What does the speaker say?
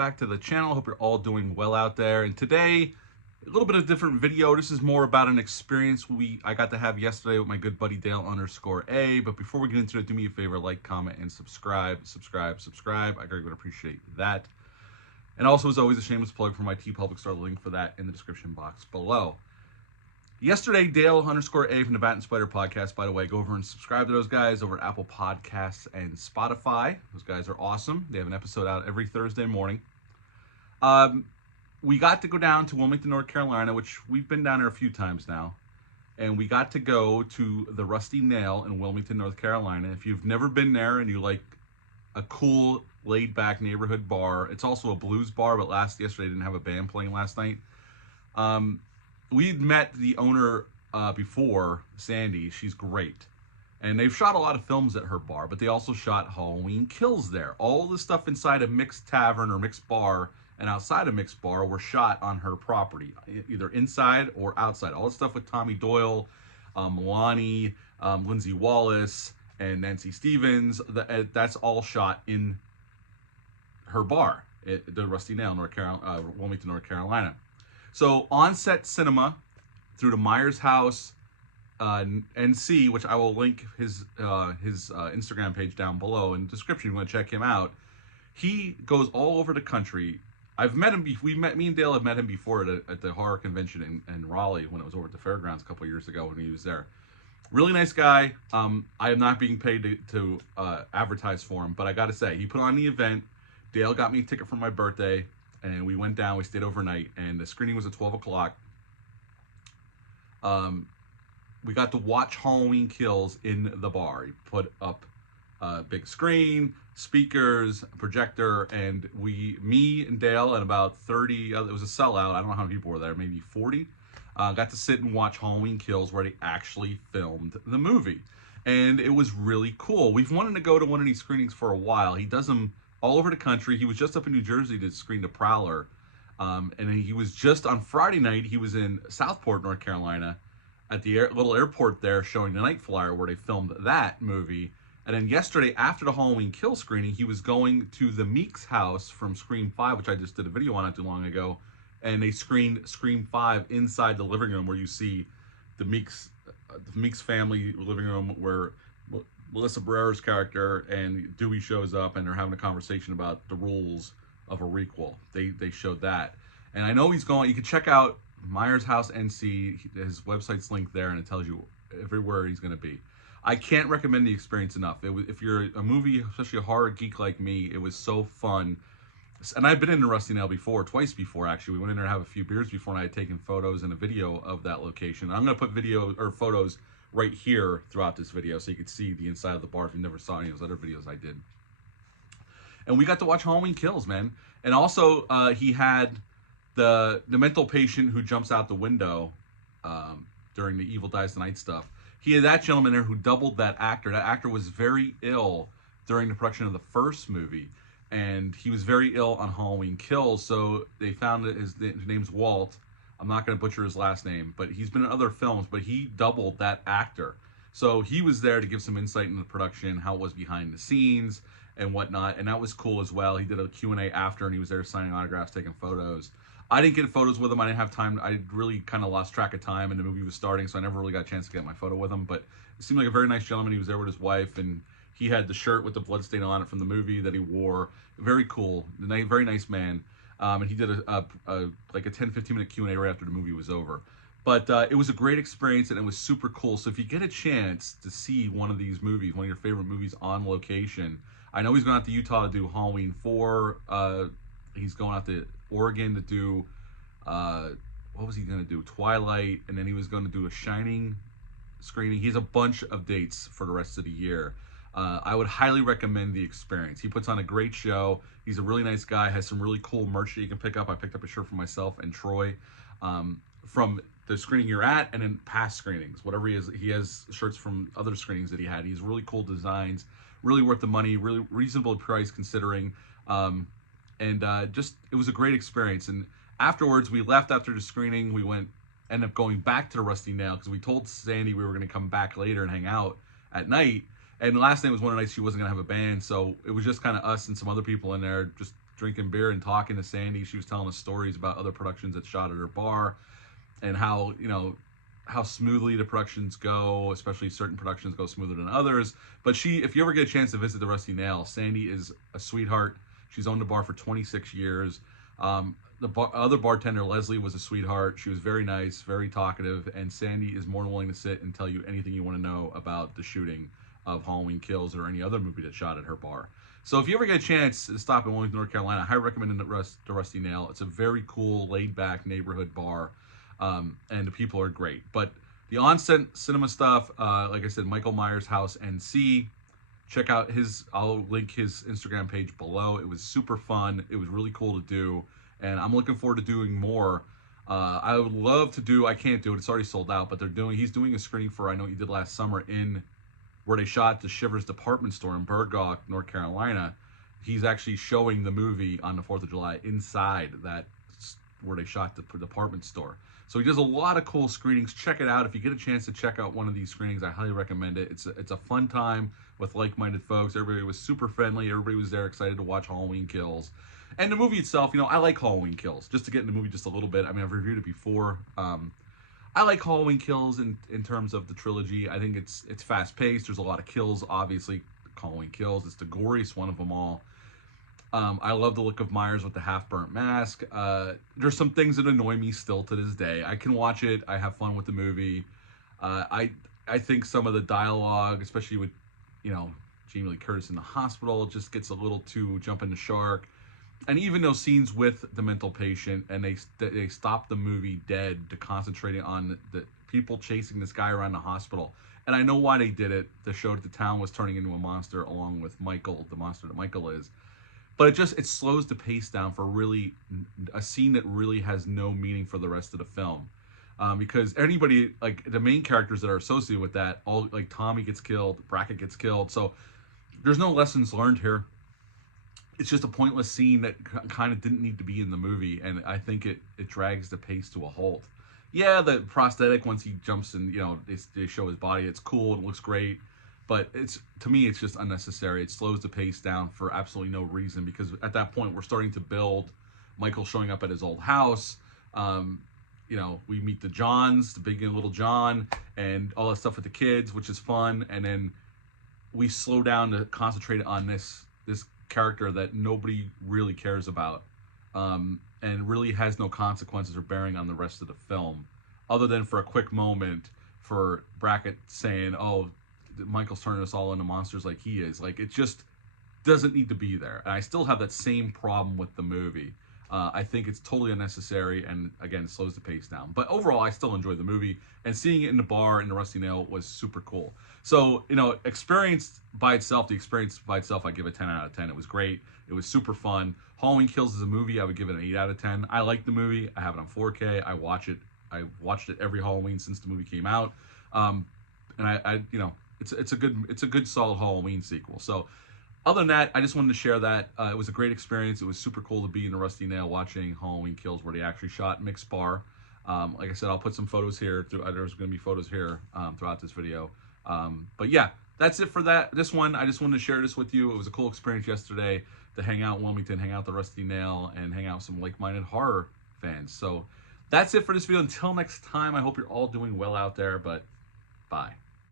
back to the channel. Hope you're all doing well out there. And today, a little bit of a different video. This is more about an experience I got to have yesterday with my good buddy Dale_A. But before we get into it, do me a favor, like, comment, and subscribe. I greatly would appreciate that. And also, as always, a shameless plug for my TeePublic Store. Link for that in the description box below. Yesterday, Dale_A from the Bat and Spider podcast, by the way, go over and subscribe to those guys over at Apple Podcasts and Spotify. Those guys are awesome. They have an episode out every Thursday morning. We got to go down to Wilmington, North Carolina, which we've been down there a few times now. And we got to go to the Rusty Nail in Wilmington, North Carolina. If you've never been there and you like a cool, laid-back neighborhood bar, it's also a blues bar, but yesterday didn't have a band playing last night. We'd met the owner before, Sandy. She's great. And they've shot a lot of films at her bar, but they also shot Halloween Kills there. All the stuff inside a mixed tavern or mixed bar and outside a mixed bar were shot on her property, either inside or outside. All the stuff with Tommy Doyle, Milani, Lindsay Wallace, and Nancy Stevens, that's all shot in her bar at the Rusty Nail, Wilmington, North Carolina. So on-set cinema through the Myers House NC, which I will link his Instagram page down below in the description. You want to check him out. He goes all over the country. I've met him. Me and Dale have met him before at the horror convention in Raleigh when it was over at the fairgrounds a couple years ago when he was there. Really nice guy. I am not being paid to advertise for him, but I got to say, he put on the event. Dale got me a ticket for my birthday. And we went down, we stayed overnight, and the screening was at 12 o'clock. We got to watch Halloween Kills in the bar. He put up a big screen, speakers, projector, and me and Dale and about 30, it was a sellout, I don't know how many people were there, maybe 40, got to sit and watch Halloween Kills where they actually filmed the movie. And it was really cool. We've wanted to go to one of these screenings for a while. He does them all over the country. He was just up in New Jersey to screen The Prowler. And then he was just on Friday night, he was in Southport, North Carolina, at the little airport there showing the night flyer where they filmed that movie. And then yesterday, after the Halloween Kill screening, he was going to the Meeks house from Scream 5, which I just did a video on not too long ago. And they screened Scream 5 inside the living room where you see the Meeks family living room where Melissa Barrera's character and Dewey shows up and they're having a conversation about the rules of a requel. They showed that. And I know he's going, you can check out Myers House NC, his website's linked there and it tells you everywhere he's going to be. I can't recommend the experience enough. If you're a movie, especially a horror geek like me, it was so fun. And I've been in the Rusty Nail before, twice before actually. We went in there to have a few beers before and I had taken photos and a video of that location. I'm going to put video or photos right here throughout this video so you can see the inside of the bar if you never saw any of those other videos I did. And we got to watch Halloween Kills, man. And also he had the mental patient who jumps out the window during the Evil Dies Tonight stuff. He had that gentleman there who doubled that actor. That actor was very ill during the production of the first movie. And he was very ill on Halloween Kills. So they found that his name's Walt. I'm not going to butcher his last name, but he's been in other films, but he doubled that actor. So he was there to give some insight into the production, how it was behind the scenes and whatnot, and that was cool as well. He did a Q&A after, and he was there signing autographs, taking photos. I didn't get photos with him. I didn't have time. I really kind of lost track of time, and the movie was starting, so I never really got a chance to get my photo with him, but it seemed like a very nice gentleman. He was there with his wife, and he had the shirt with the bloodstain on it from the movie that he wore. Very cool. Very nice man. And he did like a 10-15 minute Q&A right after the movie was over. But it was a great experience and it was super cool. So if you get a chance to see one of these movies, one of your favorite movies on location, I know he's going out to Utah to do Halloween 4. He's going out to Oregon to do, what was he going to do? Twilight. And then he was going to do a Shining screening. He has a bunch of dates for the rest of the year. I would highly recommend the experience. He puts on a great show. He's a really nice guy, has some really cool merch that you can pick up. I picked up a shirt for myself and Troy from the screening you're at and then past screenings. Whatever he has shirts from other screenings that he had. He's really cool designs, really worth the money, really reasonable price considering. Just, it was a great experience. And afterwards, we left after the screening. We ended up going back to the Rusty Nail because we told Sandy we were going to come back later and hang out at night. And the last night was one of the nights she wasn't going to have a band, so it was just kind of us and some other people in there just drinking beer and talking to Sandy. She was telling us stories about other productions that shot at her bar, and how, you know, how smoothly the productions go, especially certain productions go smoother than others. But if you ever get a chance to visit the Rusty Nail, Sandy is a sweetheart. She's owned the bar for 26 years. Other bartender, Leslie, was a sweetheart. She was very nice, very talkative, and Sandy is more than willing to sit and tell you anything you want to know about the shooting of Halloween Kills or any other movie that shot at her bar. So if you ever get a chance to stop in Wilmington, North Carolina, I highly recommend the Rusty Nail. It's a very cool, laid-back neighborhood bar. And the people are great. But the on-set cinema stuff, like I said, Michael Myers House NC. Check out I'll link his Instagram page below. It was super fun. It was really cool to do. And I'm looking forward to doing more. I would love to do, I can't do it, it's already sold out, but he's doing a screening for I Know What You Did Last Summer where they shot the Shivers department store in Burgok, North Carolina. He's actually showing the movie on the 4th of July inside that where they shot the department store. So he does a lot of cool screenings. Check it out. If you get a chance to check out one of these screenings, I highly recommend it. It's a fun time with like-minded folks. Everybody was super friendly. Everybody was there excited to watch Halloween Kills. And the movie itself, you know, I like Halloween Kills. Just to get in the movie just a little bit. I mean, I've reviewed it before. I like Halloween Kills in terms of the trilogy. I think it's fast-paced. There's a lot of kills, obviously. Halloween Kills. It's the goriest one of them all. I love the look of Myers with the half-burnt mask. There's some things that annoy me still to this day. I can watch it. I have fun with the movie. I think some of the dialogue, especially with, you know, Jamie Lee Curtis in the hospital, just gets a little too jumping the shark. And even those scenes with the mental patient, and they stop the movie dead to concentrating on the people chasing this guy around the hospital. And I know why they did it. To show that the town was turning into a monster along with Michael, the monster that Michael is. But it slows the pace down for really a scene that really has no meaning for the rest of the film. Because anybody, like the main characters that are associated with that, all like Tommy gets killed, Brackett gets killed. So there's no lessons learned here. It's just a pointless scene that kind of didn't need to be in the movie. And I think it drags the pace to a halt. Yeah, the prosthetic, once he jumps and, you know, they show his body, it's cool and it looks great. But to me, it's just unnecessary. It slows the pace down for absolutely no reason, because at that point, we're starting to build Michael showing up at his old house. You know, we meet the Johns, the big and little John, and all that stuff with the kids, which is fun. And then we slow down to concentrate on this character that nobody really cares about, and really has no consequences or bearing on the rest of the film, other than for a quick moment for Brackett saying, "Oh, Michael's turning us all into monsters like he is." Like, it just doesn't need to be there. And I still have that same problem with the movie. I think it's totally unnecessary, and again, it slows the pace down. But overall, I still enjoyed the movie, and seeing it in the bar in the Rusty Nail was super cool. So, you know, the experience by itself, I give it 10 out of 10. It was great. It was super fun. Halloween Kills is a movie. I would give it an 8 out of 10. I like the movie. I have it on 4K. I watched it every Halloween since the movie came out. And I you know, it's a good solid Halloween sequel. So other than that, I just wanted to share that. It was a great experience. It was super cool to be in the Rusty Nail watching Halloween Kills, where they actually shot Mick's bar. Like I said, I'll put some photos here. There's going to be photos here throughout this video. But yeah, that's it for this one. I just wanted to share this with you. It was a cool experience yesterday to hang out in Wilmington, hang out at the Rusty Nail, and hang out with some like-minded horror fans. So that's it for this video. Until next time, I hope you're all doing well out there, but bye.